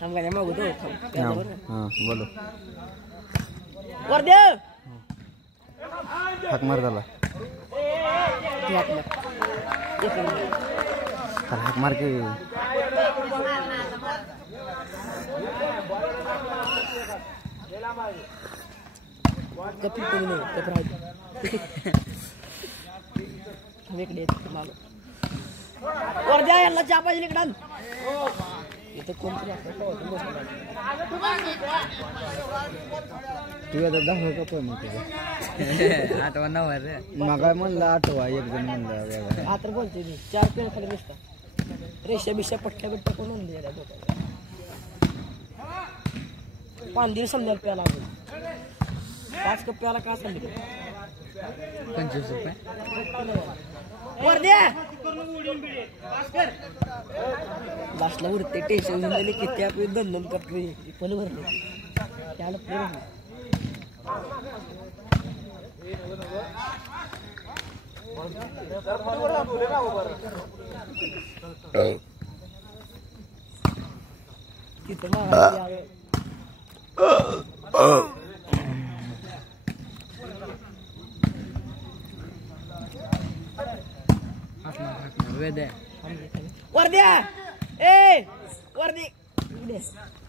Thằng này mau của tôi बोलो वर दे हाक मार त्याला हाक मार की कपी कोणी नाही कपरा वेकडे मालो वर द्या यांना चहा पाहिजे इकडं इथं कोणतरी तू आता 10 का पण आठवा नवा रे मगा म्हणलं आठवा एक जण म्हणलं आता बोलते मी 4 पेन खाली बसता रेषा बिषा पट्ट्या बिट्ट्या कोण म्हणून दिल्या डोक्याला 5 दिवस समजायला प्याला 5 कप प्याला का सांगितलं 25 रुपये वर द्या बसला उरते टेन्शन झाले किती आपले 2-2 कप पण भरले त्याला पूर्ण तिथं वर द्या ए वर दे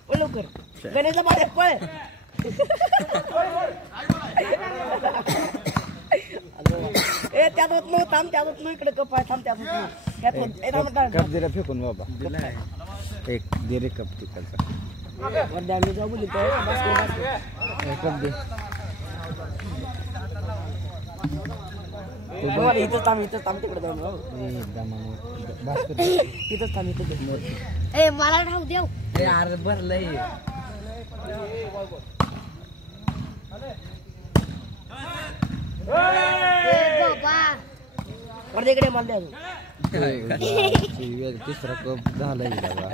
पळ लवकर गणेशला पाडे पळ ए त्यात होत नो थांब त्यात होत नो इकडे कप आहे थांब त्यात होत नो त्यात होत ए थांब कप दिला फेकून बाबा एक दे रे कप तिकडचा वर द्या मी जाऊ बोलली तर कप दे इथं थांब तिकडे जाऊ इथंच थांब इथं ए मला राहू देव ए यार भरलंय बाबा वर इकडे मला द्या तिसरा कप झालाय बाबा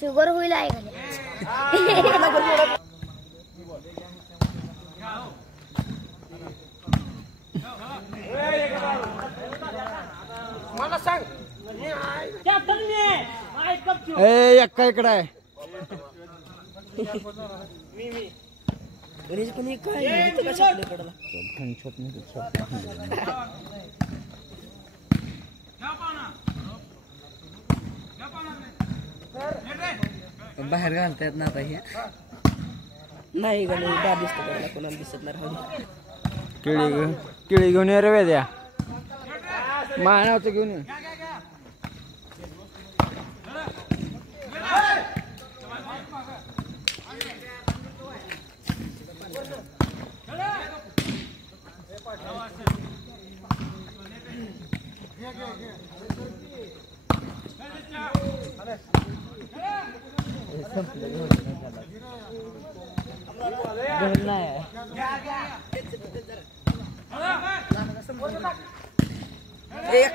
शुगर होईल आहे मला सांग ए एक्का इकडे आहे गणेश पण काय इथं कशा आपल्याकडला बाहेर घालतायत ना आता हे नाही गणेश बा दिसत करायला कोणाला दिसत नाही राहू केळी घेऊन ये रे वेद्या मानावचं घेऊन ये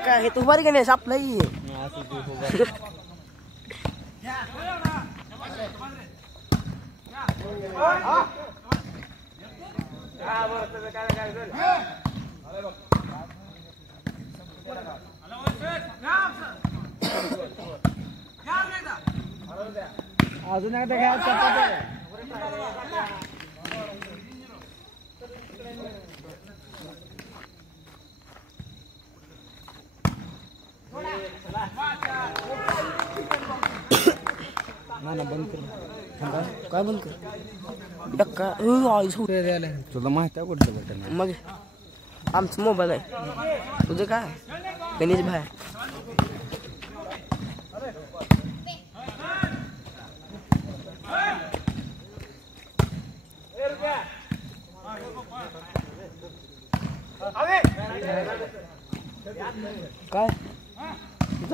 हे तू बरी गणेश आपलं अजून एकदा घ्या बंद कर काय बंद कर डक्का तुला माहिती आहे कुठलं बटन मग आमचं मोबाईल आहे तुझं काय गणेश भाई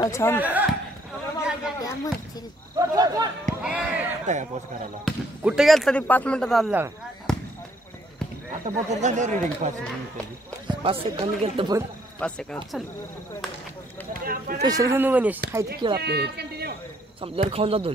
हा, छान त्या म्हणतील काय पोस्ट करायला कुठे गेल तरी 5 मिनिटात आला आता बघत झाले रिडिंग 5 मिनिट 5 सेकंद गेलं पण 5 सेकंद चालू पेशंट घेऊन गणेश हाय ते केळ आपल्याला संपल्यावर खाऊन जातो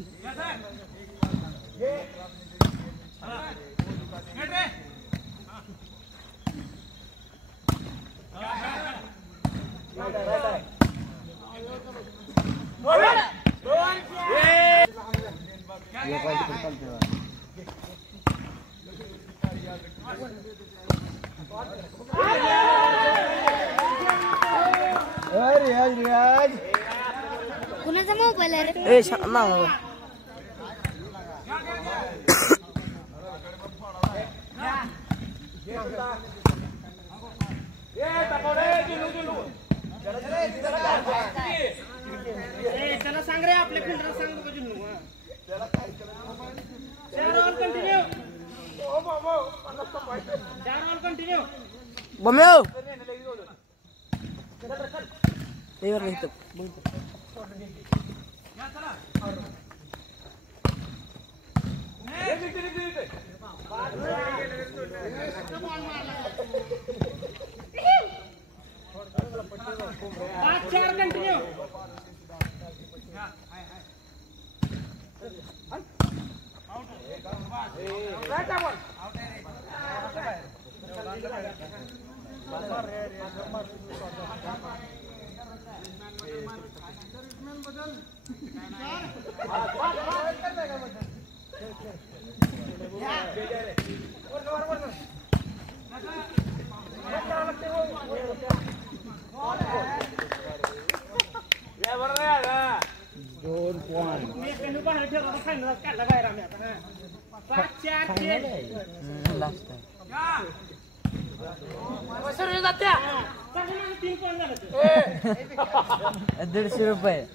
रियाज कुणाचा मोबाईल आहे रे ए ना त्याला सांग रे आपल्या फिल्डर सांग बघ जुन्नू कंटिन्यू बम्यो हे वर इथं पाच चार कंटिन्यू दोन पॉइंट मी पेंडू बाहेर ठेवला तर फायनल काढला बाहेर आम्ही आता पाच चार लास्ट तीन पॉईंट झालं 150 रुपये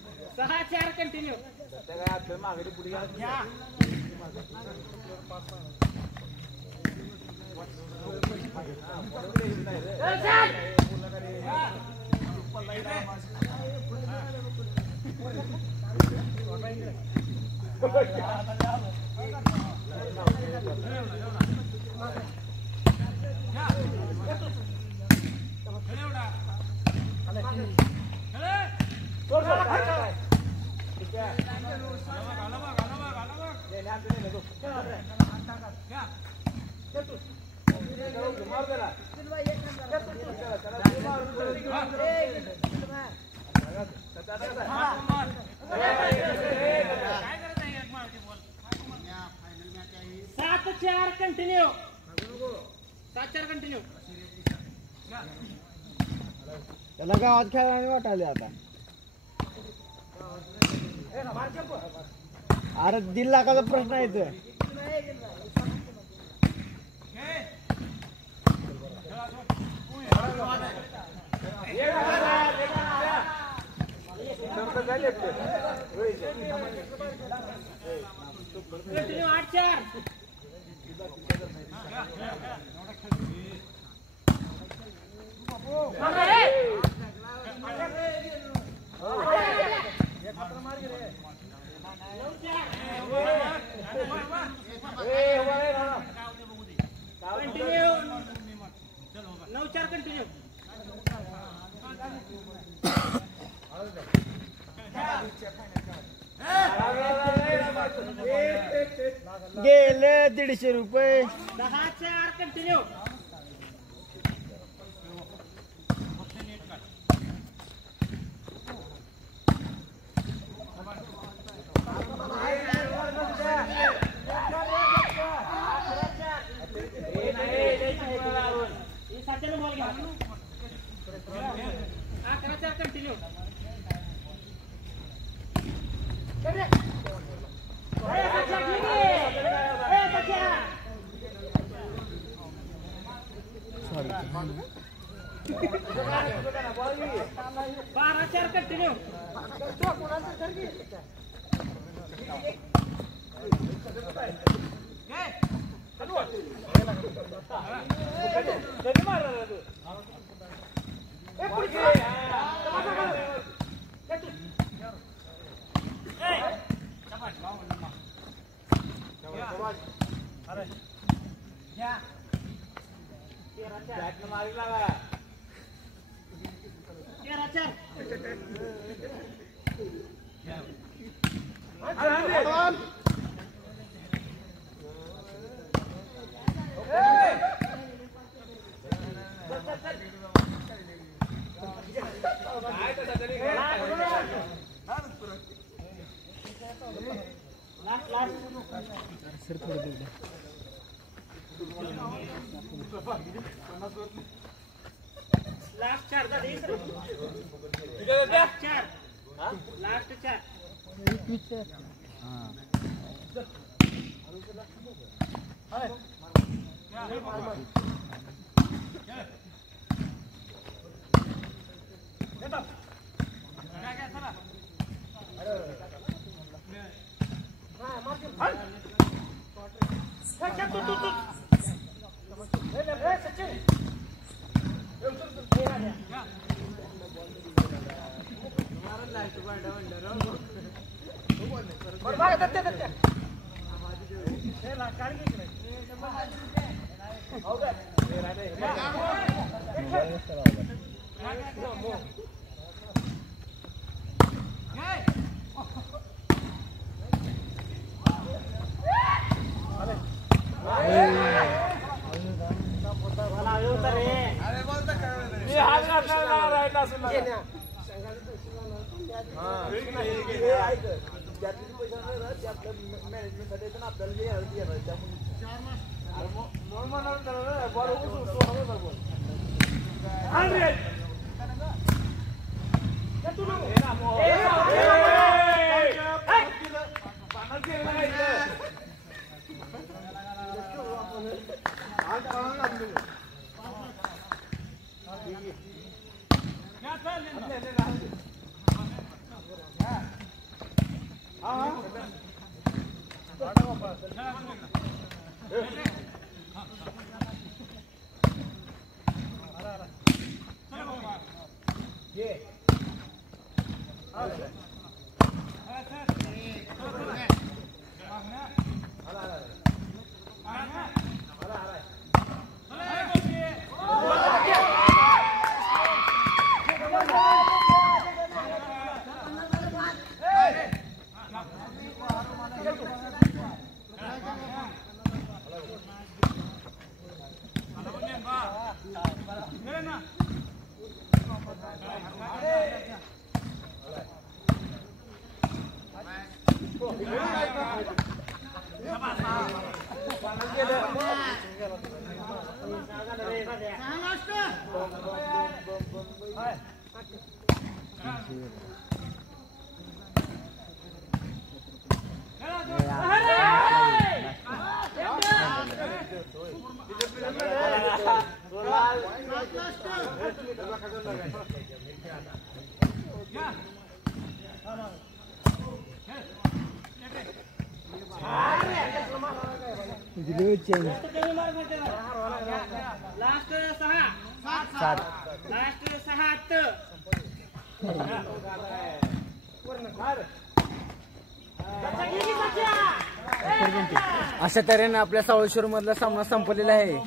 6-4 कंटिन्यू सात चार कंटिन्यू त्याला गावात खेळायला वाटायला आता अरे 1.5 लाखाचा प्रश्न आहे इथं. कंटिन्यू 8-4 कंटिन्यू 9-4 कंटिन्यू गेले 150 रुपये 10-4 कंटिन्यू बॉल घ्या 11-4 कंटिन्यू बारा 4 कंटिन्यू लास्ट 4 झाले लास्ट 4 लास्ट 6 लास्ट 6 अशा तऱ्हेने आपल्या सावळेश्वर मधला सामना संपलेला आहे.